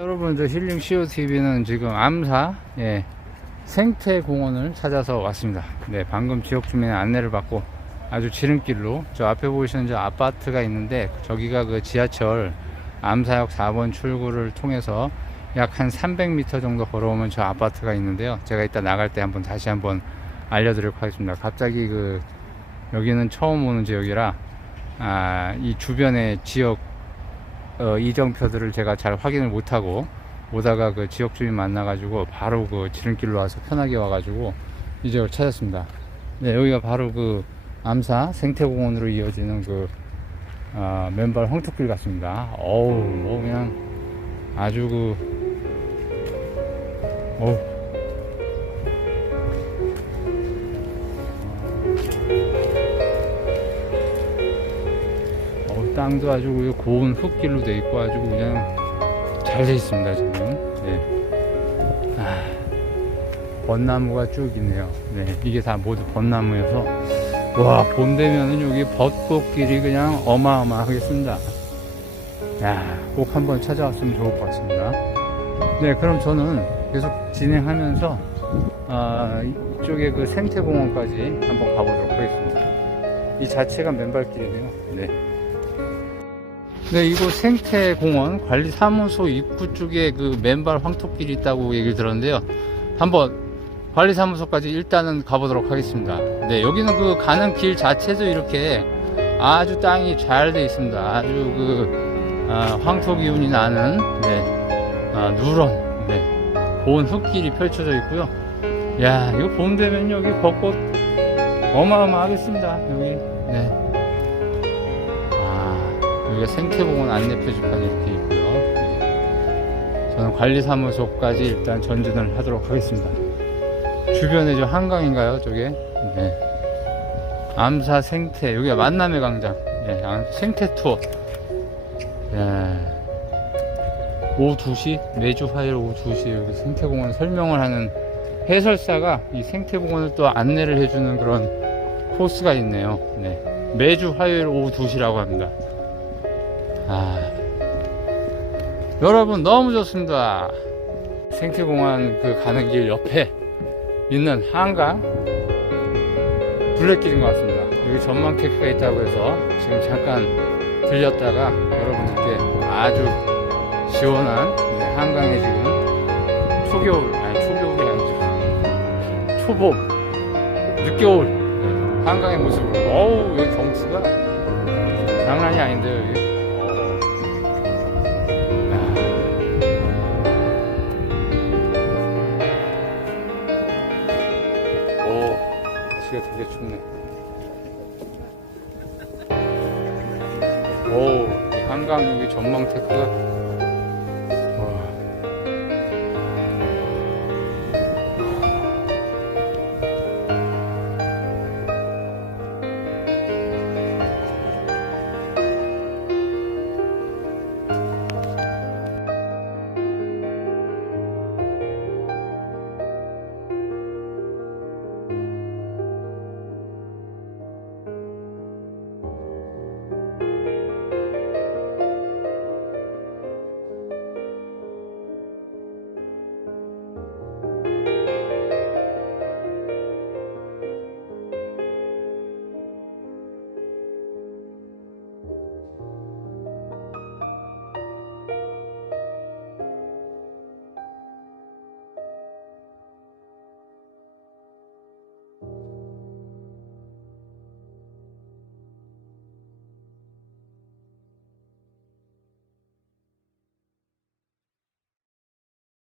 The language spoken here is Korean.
여러분, 저 힐링 COTV는 지금 암사, 예, 생태공원을 찾아서 왔습니다. 네, 방금 지역 주민의 안내를 받고 아주 지름길로 저 앞에 보이시는 저 아파트가 있는데 저기가 그 지하철 암사역 4번 출구를 통해서 약 한 300m 정도 걸어오면 저 아파트가 있는데요. 제가 이따 나갈 때 한번 다시 한번 알려드리도록 하겠습니다. 갑자기 그 여기는 처음 오는 지역이라 아, 이 주변의 지역 어, 이정표들을 제가 잘 확인을 못하고 오다가 그 지역 주민 만나가지고 바로 그 지름길로 와서 편하게 와가지고 이 지역을 찾았습니다. 네, 여기가 바로 그 암사 생태공원으로 이어지는 그 아, 맨발 황토길 같습니다. 어우, 뭐 그냥 아주 그 어 땅도 아주 그 고운 흙길로 돼 있고 아주 그냥 잘 돼 있습니다 지금. 네. 아, 벚나무가 쭉 있네요. 네, 이게 다 모두 벚나무여서 와, 봄 되면은 여기 벚꽃길이 그냥 어마어마하겠습니다. 야, 꼭 한번 찾아왔으면 좋을 것 같습니다. 네, 그럼 저는 계속 진행하면서 아, 이쪽에 그 생태공원까지 한번 가보도록 하겠습니다. 이 자체가 맨발길이네요. 네. 네, 이곳 생태공원 관리사무소 입구 쪽에 그 맨발 황토길이 있다고 얘기를 들었는데요. 한번 관리사무소까지 일단은 가보도록 하겠습니다. 네, 여기는 그 가는 길 자체도 이렇게 아주 땅이 잘 돼 있습니다. 아주 그 아, 황토 기운이 나는 네, 아, 누런 네, 고운 흙길이 펼쳐져 있고요. 야, 이거 봄 되면 여기 벚꽃 어마어마하겠습니다. 여기 네. 아, 여기가 생태공원 안내 표지판이 이렇게 있고요. 네. 저는 관리사무소까지 일단 전진을 하도록 하겠습니다. 주변에 저 한강인가요, 저게? 네. 암사 생태, 여기가 만남의 광장. 네, 암- 생태 투어. 예. 오후 2시, 매주 화요일 오후 2시 여기 생태공원 설명을 하는 해설사가 이 생태공원을 또 안내를 해주는 그런 코스가 있네요. 네. 매주 화요일 오후 2시라고 합니다. 아. 여러분, 너무 좋습니다. 생태공원 그 가는 길 옆에 있는 한강 둘레길인 것 같습니다. 여기 전망 테크가 있다고 해서 지금 잠깐 들렸다가 여러분들께 아주 시원한 네, 한강에 지금 초겨울 아니 초겨울이 아니죠 초봄 늦겨울 네, 한강의 모습으로 어우 여기 경치가 장난이 아닌데요 여기 날씨가 되게 춥네. 오, 이 한강 여기 전망 테크가